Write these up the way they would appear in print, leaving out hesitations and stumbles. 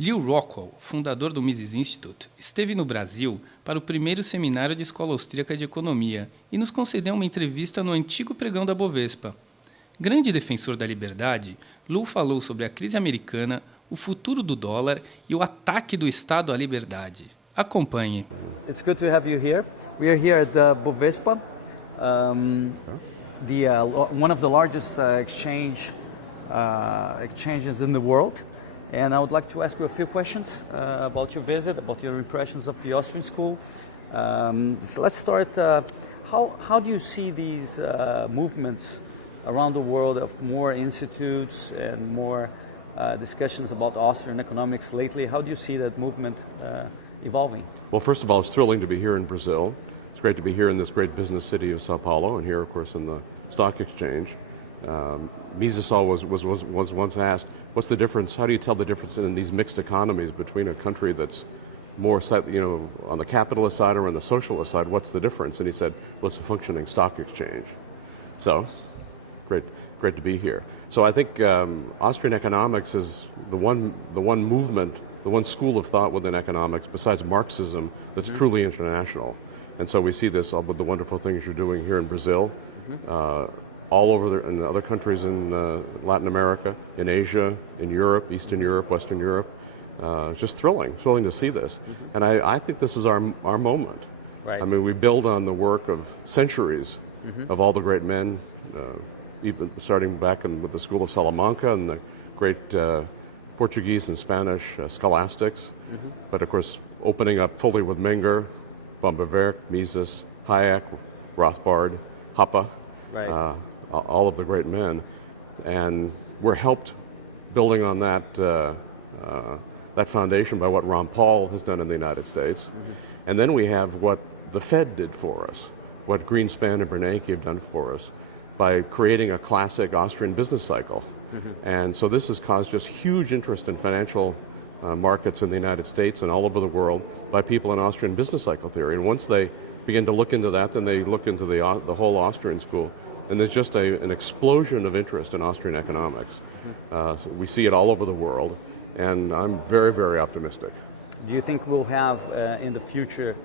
Lew Rockwell, fundador do Mises Institute, esteve no Brasil para o primeiro seminário de Escola Austríaca de Economia e nos concedeu uma entrevista no antigo pregão da Bovespa. Grande defensor da liberdade, Lew falou sobre a crise americana, o futuro do dólar e o ataque do Estado à liberdade. Acompanhe. It's good to have you here. We are here at the Bovespa, one of the largest exchanges in the world. And I would like to ask you a few questions about your visit, about your impressions of the Austrian school. So let's start. How do you see these movements around the world of more institutes and more discussions about Austrian economics lately? How do you see that movement evolving? Well, first of all, it's thrilling to be here in Brazil. It's great to be here in this great business city of Sao Paulo, and here, of course, in the stock exchange. Mises was once asked, what's the difference, how do you tell the difference in these mixed economies between a country that's more, on the capitalist side or on the socialist side, what's the difference? And he said, well, it's a functioning stock exchange. So, great to be here. So I think Austrian economics is the one movement, the one school of thought within economics, besides Marxism, that's truly international. And so we see this with the wonderful things you're doing here in Brazil, all over in other countries in Latin America, in Asia, in Europe, Eastern Europe, Western Europe. It's just thrilling to see this. And I think this is our moment. Right. I mean, we build on the work of centuries of all the great men, even starting back with the School of Salamanca and the great Portuguese and Spanish scholastics. But of course, opening up fully with Menger, Bombewerk, Mises, Hayek, Rothbard, Hoppe. Right. All of the great men, and we're helped building on that foundation by what Ron Paul has done in the United States, and then we have what the Fed did for us, what Greenspan and Bernanke have done for us by creating a classic Austrian business cycle, and so this has caused just huge interest in financial markets in the United States and all over the world by people in Austrian business cycle theory, and once they begin to look into that, then they look into the whole Austrian school. And there's just an explosion of interest in Austrian economics. So we see it all over the world, and I'm very, very optimistic. Do you think we'll have in the future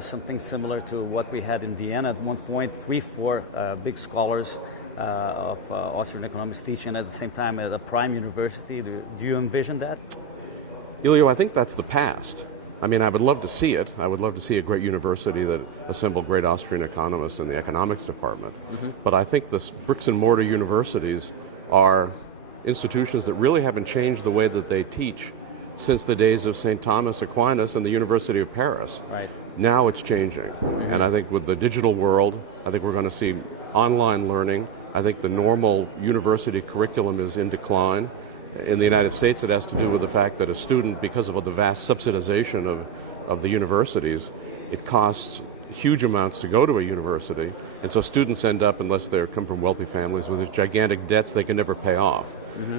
something similar to what we had in Vienna at one point, 3-4 big scholars of Austrian economics teaching at the same time at a prime university? Do you envision that? Ilio, I think that's the past. I mean, I would love to see it. I would love to see a great university that assembled great Austrian economists in the economics department. But I think the bricks and mortar universities are institutions that really haven't changed the way that they teach since the days of St. Thomas Aquinas and the University of Paris. Right. Now it's changing. And I think with the digital world, I think we're going to see online learning. I think the normal university curriculum is in decline. In the United States, it has to do with the fact that a student, because of the vast subsidization of the universities, it costs huge amounts to go to a university, and so students end up, unless they come from wealthy families, with these gigantic debts they can never pay off.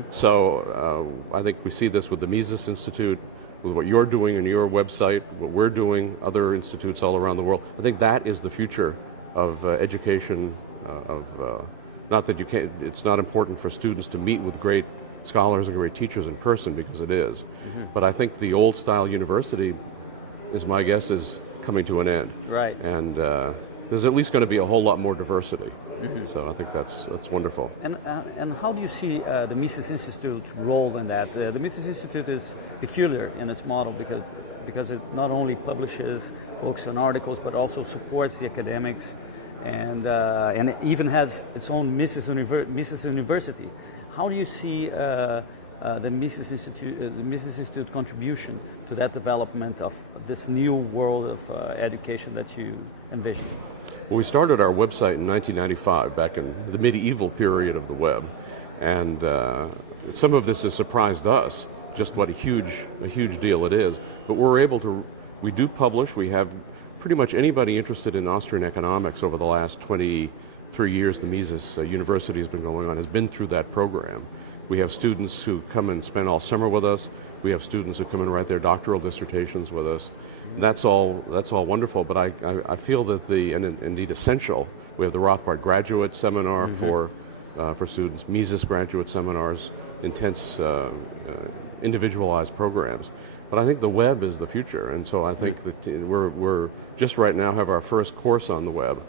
So I think we see this with the Mises Institute, with what you're doing in your website, what we're doing, other institutes all around the world. I think that is the future of education. Not that you can't, it's not important for students to meet with great scholars and great teachers in person, because it is. But I think the old style university, my guess, is coming to an end. Right. And there's at least going to be a whole lot more diversity. So I think that's wonderful. And how do you see the Mises Institute's role in that? The Mises Institute is peculiar in its model because it not only publishes books and articles, but also supports the academics, and it even has its own Mises University. How do you see the Mises Institute contribution to that development of this new world of education that you envision? Well, we started our website in 1995, back in the medieval period of the web, and some of this has surprised us, just what a huge deal it is. But we do publish. We have pretty much anybody interested in Austrian economics over the last 23 years the Mises University has been going on has been through that program. We have students who come and spend all summer with us. We have students who come and write their doctoral dissertations with us. That's all wonderful, but I feel that and indeed essential. We have the Rothbard Graduate Seminar for students, Mises Graduate Seminars, intense individualized programs. But I think the web is the future, and so I think that we're just right now have our first course on the web,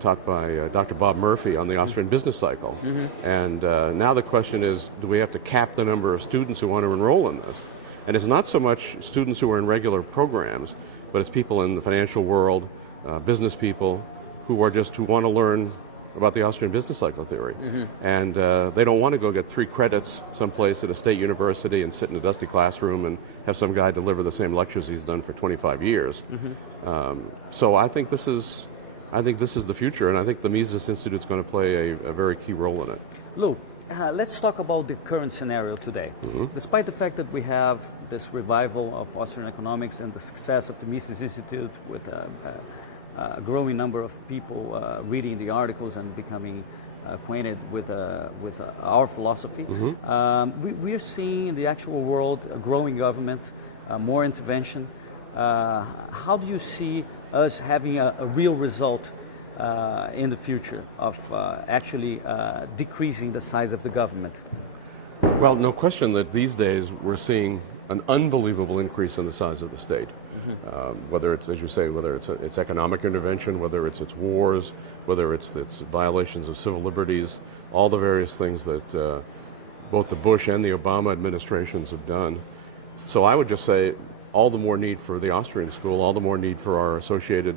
taught by Dr. Bob Murphy on the Austrian business cycle. And now the question is, do we have to cap the number of students who want to enroll in this? And it's not so much students who are in regular programs, but it's people in the financial world, business people, who want to learn about the Austrian business cycle theory. And they don't want to go get 3 credits someplace at a state university and sit in a dusty classroom and have some guy deliver the same lectures he's done for 25 years. So I think this is the future, and I think the Mises Institute is going to play a very key role in it. Lou, let's talk about the current scenario today. Despite the fact that we have this revival of Austrian economics and the success of the Mises Institute with a growing number of people reading the articles and becoming acquainted with our philosophy, we are seeing in the actual world a growing government, more intervention. How do you see us having a real result in the future of actually decreasing the size of the government? Well, no question that these days we're seeing an unbelievable increase in the size of the state. Whether it's, as you say, whether it's economic intervention, whether it's wars, whether it's violations of civil liberties, all the various things that both the Bush and the Obama administrations have done. So I would just say all the more need for the Austrian school, all the more need for our associated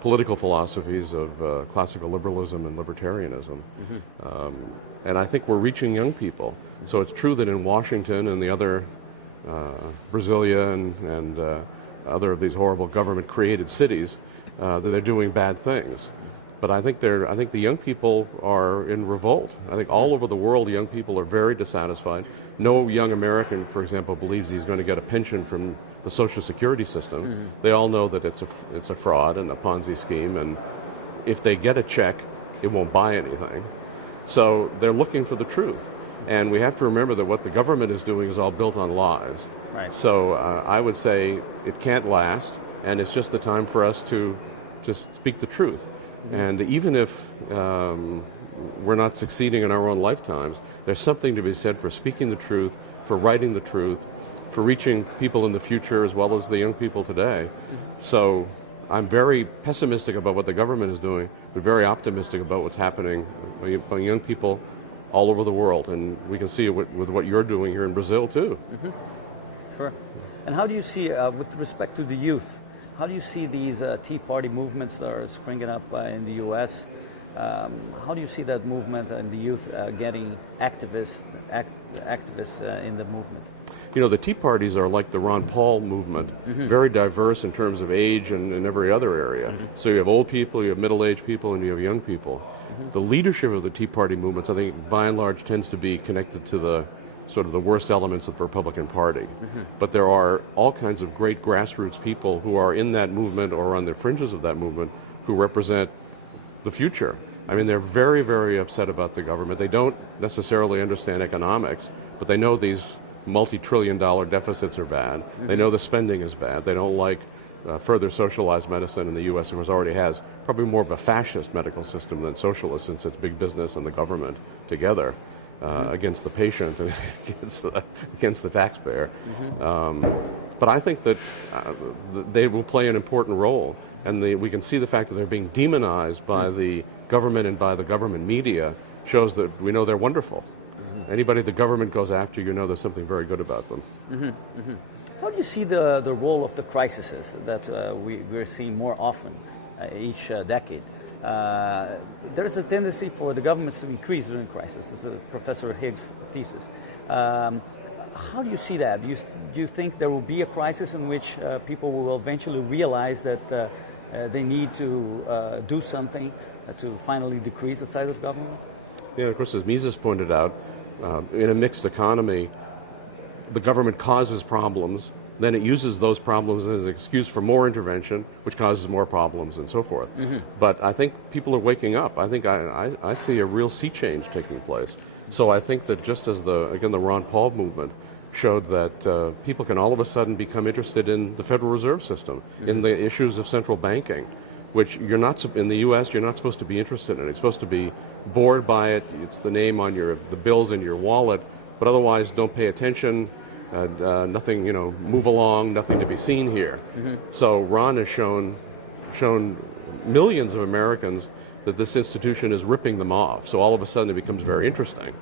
political philosophies of classical liberalism and libertarianism. And I think we're reaching young people. So it's true that in Washington and the other Brasilia and other of these horrible government-created cities, that they're doing bad things. But I think the young people are in revolt. I think all over the world, young people are very dissatisfied. No young American, for example, believes he's going to get a pension from the Social Security system. They all know that it's a fraud and a Ponzi scheme, and if they get a check, it won't buy anything. So they're looking for the truth. And we have to remember that what the government is doing is all built on lies. Right. So I would say it can't last, and it's just the time for us to just speak the truth. And even if we're not succeeding in our own lifetimes, there's something to be said for speaking the truth, for writing the truth, for reaching people in the future as well as the young people today. So I'm very pessimistic about what the government is doing, but very optimistic about what's happening by young people all over the world. And we can see it with what you're doing here in Brazil, too. Sure. And how do you see, with respect to the youth, how do you see these Tea Party movements that are springing up in the U.S.? How do you see that movement and the youth getting activists in the movement? You know, the Tea Parties are like the Ron Paul movement, very diverse in terms of age and in every other area. So you have old people, you have middle-aged people, and you have young people. The leadership of the Tea Party movements, I think, by and large, tends to be connected to the sort of the worst elements of the Republican Party. But there are all kinds of great grassroots people who are in that movement or on the fringes of that movement who represent the future. I mean, they're very, very upset about the government. They don't necessarily understand economics, but they know these multi-trillion-dollar deficits are bad. They know the spending is bad. They don't like further socialized medicine in the U.S., which already has probably more of a fascist medical system than socialist, since it's big business and the government together against the patient and against the taxpayer. But I think that they will play an important role, and we can see the fact that they're being demonized by the government and by the government media shows that we know they're wonderful. Anybody the government goes after, you know there's something very good about them. How do you see the role of the crises that we're seeing more often each decade? There's a tendency for the governments to increase during crisis. This is Professor Higgs' thesis. How do you see that? Do you think there will be a crisis in which people will eventually realize that they need to do something to finally decrease the size of government? Yeah, of course, as Mises pointed out, in a mixed economy, the government causes problems, then it uses those problems as an excuse for more intervention, which causes more problems and so forth. But I think people are waking up. I think I see a real sea change taking place. So I think that just as the Ron Paul movement showed that people can all of a sudden become interested in the Federal Reserve System, in the issues of central banking, which you're not, in the U.S., you're not supposed to be interested in. You're supposed to be bored by it. It's the name on the bills in your wallet, but otherwise don't pay attention. nothing, move along, nothing to be seen here. So Ron has shown millions of Americans that this institution is ripping them off. So all of a sudden it becomes very interesting.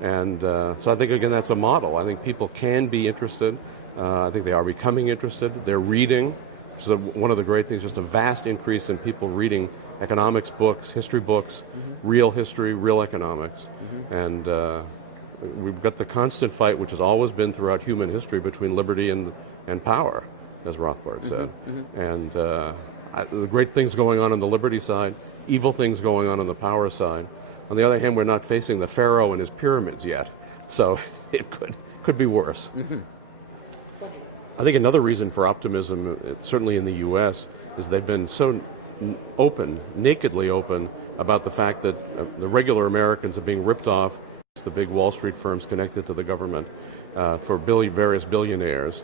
And so I think, again, that's a model. I think people can be interested. I think they are becoming interested. They're reading. So one of the great things, just a vast increase in people reading economics books, history books, real history, real economics. And we've got the constant fight, which has always been throughout human history, between liberty and power, as Rothbard said. And the great things going on the liberty side, evil things going on the power side. On the other hand, we're not facing the pharaoh and his pyramids yet, so it could be worse. I think another reason for optimism, certainly in the U.S., is they've been so open, nakedly open, about the fact that the regular Americans are being ripped off. It's the big Wall Street firms connected to the government for various billionaires.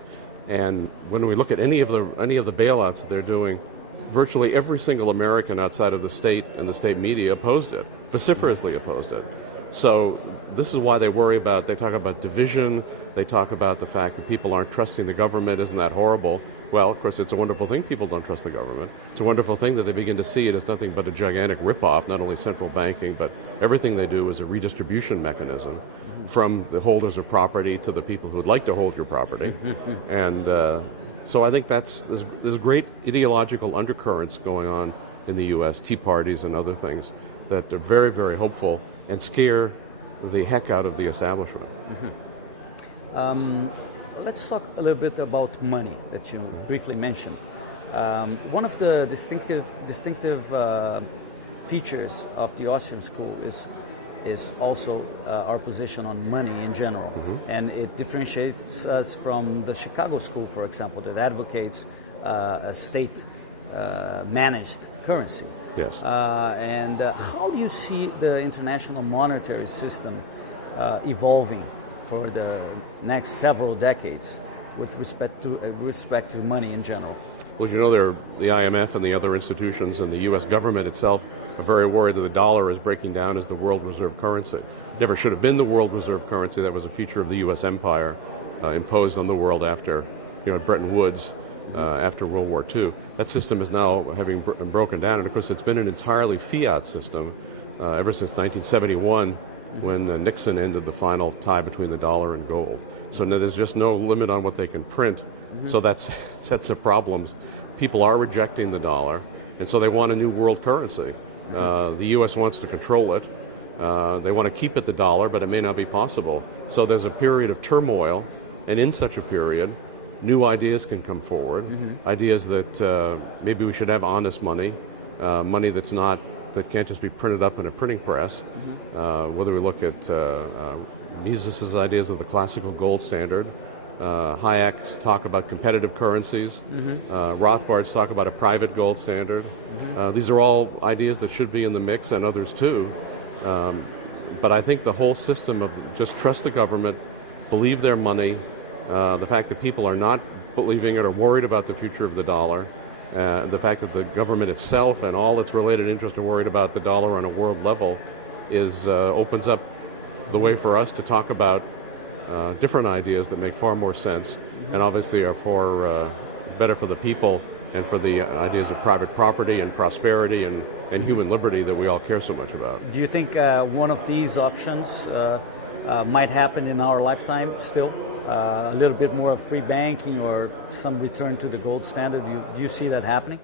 And when we look at any of the bailouts that they're doing, virtually every single American outside of the state and the state media opposed it, vociferously opposed it. So this is why they talk about division, they talk about the fact that people aren't trusting the government. Isn't that horrible? Well, of course, it's a wonderful thing people don't trust the government. It's a wonderful thing that they begin to see it as nothing but a gigantic ripoff, not only central banking, but everything they do is a redistribution mechanism from the holders of property to the people who would like to hold your property. And so I think there's great ideological undercurrents going on in the U.S., tea parties and other things that are very, very hopeful and scare the heck out of the establishment. Let's talk a little bit about money that you briefly mentioned. One of the distinctive features of the Austrian school is also our position on money in general. And it differentiates us from the Chicago school, for example, that advocates a state managed currency. Yes. And how do you see the international monetary system evolving for the next several decades with respect to money in general? Well, as you know, the IMF and the other institutions and the U.S. government itself are very worried that the dollar is breaking down as the world reserve currency. It never should have been the world reserve currency. That was a feature of the U.S. empire imposed on the world after Bretton Woods, after World War II. That system is now having broken down, and of course it's been an entirely fiat system ever since 1971, when Nixon ended the final tie between the dollar and gold. So now there's just no limit on what they can print. So that sets up problems. People are rejecting the dollar, and so they want a new world currency. The U.S. wants to control it. They want to keep it the dollar, but it may not be possible. So there's a period of turmoil, and in such a period, new ideas can come forward. Ideas that maybe we should have honest money, money that can't just be printed up in a printing press. Whether we look at Mises's ideas of the classical gold standard, Hayek's talk about competitive currencies, Rothbard's talk about a private gold standard. These are all ideas that should be in the mix, and others too. But I think the whole system of just trust the government, believe their money, the fact that people are not believing it or worried about the future of the dollar, the fact that the government itself and all its related interests are worried about the dollar on a world level opens up the way for us to talk about different ideas that make far more sense and obviously are better for the people and for the ideas of private property and prosperity and human liberty that we all care so much about. Do you think one of these options might happen in our lifetime still? A little bit more of free banking or some return to the gold standard? Do you see that happening?